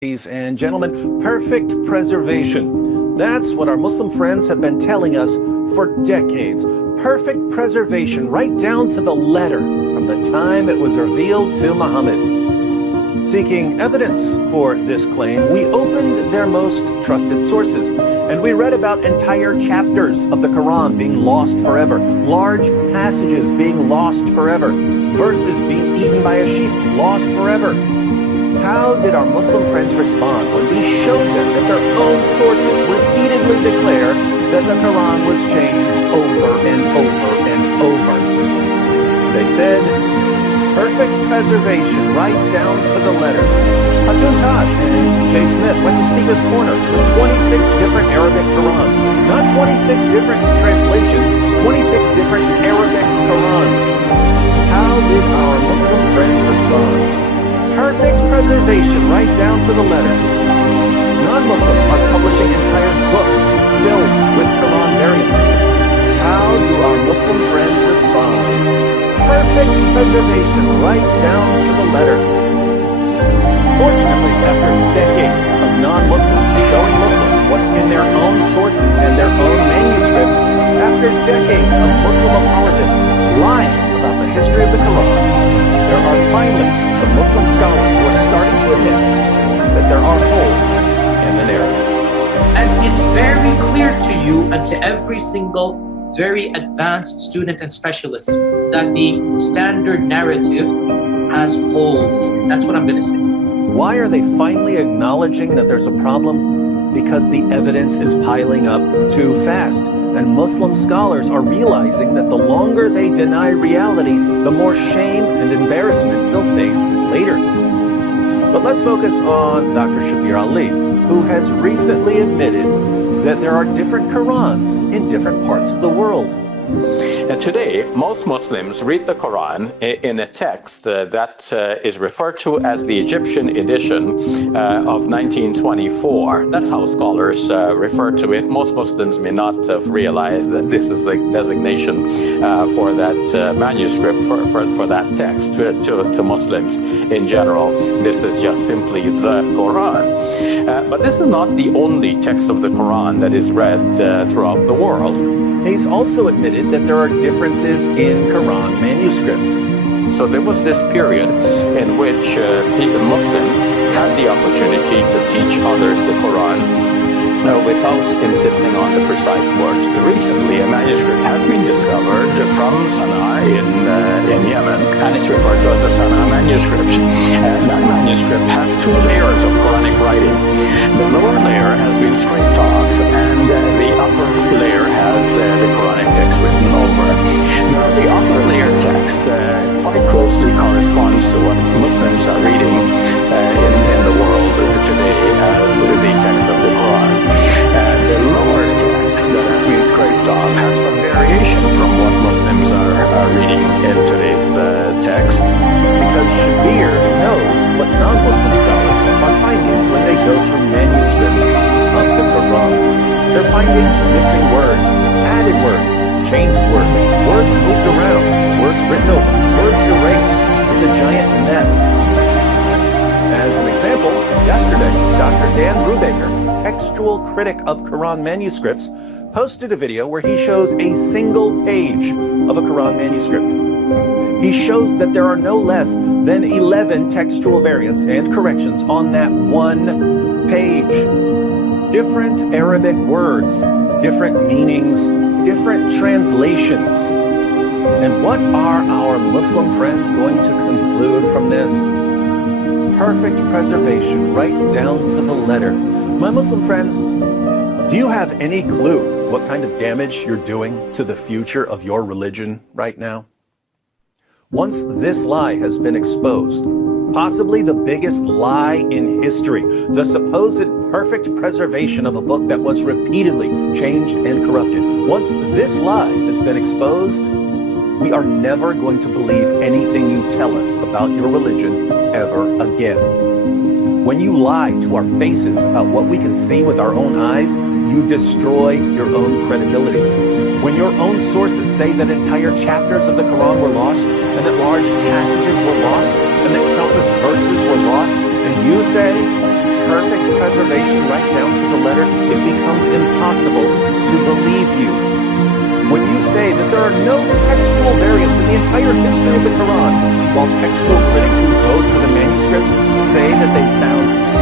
Ladies and gentlemen, perfect preservation. That's what our Muslim friends have been telling us for decades. Perfect preservation, right down to the letter, from the time it was revealed to Muhammad. Seeking evidence for this claim, we opened their most trusted sources, and we read about entire chapters of the Quran being lost forever, large passages being lost forever, verses being eaten by a sheep, lost forever. How did our Muslim friends respond when we showed them that their own sources repeatedly declare that the Quran was changed over and over and over? They said, perfect preservation right down to the letter. Hatun Tash and Jay Smith went to Speaker's Corner with 26 different Arabic Qurans. Not 26 different translations, 26 different Arabic Qurans. How did our Muslim friends respond? Perfect preservation right down to the letter. Non-Muslims are publishing entire books filled with Quran variants. How do our Muslim friends respond? Perfect preservation right down to the letter. Fortunately, after decades of non-Muslims showing Muslims what's in their own sources and their own manuscripts, after decades of Muslim apologists lying about the history of the Quran, there are finally some Muslim scholars who are starting to admit that there are holes in the narrative. And it's very clear to you and to every single very advanced student and specialist that the standard narrative has holes in it. That's what I'm going to say. Why are they finally acknowledging that there's a problem? Because the evidence is piling up too fast. And Muslim scholars are realizing that the longer they deny reality, the more shame and embarrassment they'll face later. But let's focus on Dr. Shabir Ali, who has recently admitted that there are different Qurans in different parts of the world. And today, most Muslims read the Quran in a text that is referred to as the Egyptian edition of 1924. That's how scholars refer to it. Most Muslims may not have realized that this is the designation for that manuscript, for that text to Muslims in general. This is just simply the Quran. But this is not the only text of the Quran that is read throughout the world. He's also admitted that there are differences in Quran manuscripts. So there was this period in which Muslims had the opportunity to teach others the Quran without insisting on the precise words. Recently, a manuscript has been discovered from Sana'a in Yemen, and it's referred to as the Sana'a manuscript. That manuscript has two layers of Quranic writing. The lower layer has been scraped off, and the upper layer has the Quranic text written over. Now, the upper layer text quite closely corresponds to what Muslims are reading in the world today as the text of the Quran. The lower text that has been scraped off has some variation from what Muslims are reading in today's text. Because Shabir knows what non-Muslim scholars are finding when they go through manuscripts of the Quran. They're finding missing words, added words, changed words, words moved around, words written over, words erased. It's a giant mess. As an example, yesterday, Dr. Dan Brubaker, textual critic of Quran manuscripts, posted a video where he shows a single page of a Quran manuscript. He shows that there are no less than 11 textual variants and corrections on that one page. Different Arabic words, different meanings, different translations. And what are our Muslim friends going to conclude from this? Perfect preservation, right down to the letter. My Muslim friends, do you have any clue what kind of damage you're doing to the future of your religion right now? Once this lie has been exposed, possibly the biggest lie in history, the supposed perfect preservation of a book that was repeatedly changed and corrupted, once this lie has been exposed, we are never going to believe anything you tell us about your religion ever again. When you lie to our faces about what we can see with our own eyes, you destroy your own credibility. When your own sources say that entire chapters of the Quran were lost, and that large passages were lost, and that countless verses were lost, and you say, believe you when you say that there are no textual variants in the entire history of the Quran, while textual critics who go through the manuscripts say that they found